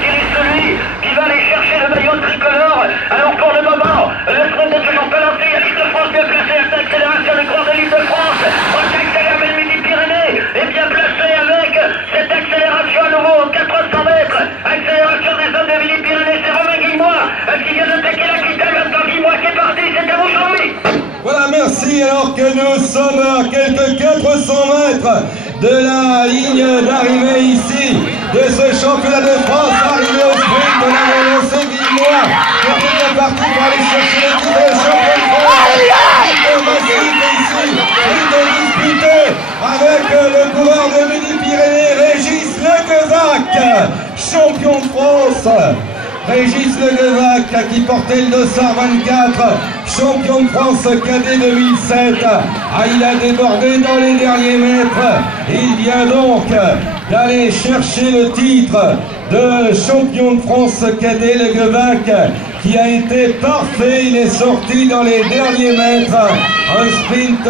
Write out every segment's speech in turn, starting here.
qui est celui qui va aller chercher le maillot tricolore. Alors pour le moment, le sprint est toujours pas lancé. Il y a l'île de France bien placé avec l'accélération du Grand de l'île de France. On accélère le Midi-Pyrénées est bien placé avec cette accélération à nouveau aux 400 mètres. Accélération des hommes de Midi-Pyrénées, c'est Romain Guilmois qui vient d'attaquer la Quitale. Maintenant Guilmois qui est parti, c'est à vous Jean-Louis. Voilà, merci. Alors que nous sommes à quelques 400 mètres de la ligne d'arrivée ici de ce championnat de France, arrivé au sprint, on a lancé Guilmois qui est bien parti pour aller chercher le titre de champion de France. Ici, disputé avec le coureur de Midi-Pyrénées, Régis Leguevac, champion de France. Régis Leguevac qui portait le dossard 24, champion de France cadet 2007. Il a débordé dans les derniers mètres. Il vient donc d'aller chercher le titre de champion de France cadet. Leguevac qui a été parfait. Il est sorti dans les derniers mètres. Un sprint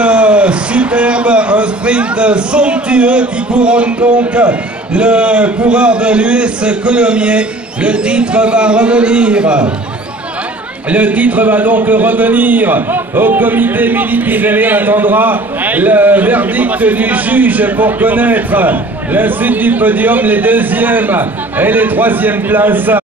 superbe, un sprint somptueux qui couronne donc le coureur de l'US Colomiers. Le titre va revenir. Le titre va donc revenir au comité Midi-Pyrénées. Attendra le verdict du juge pour connaître la suite du podium, les deuxièmes et les troisièmes places.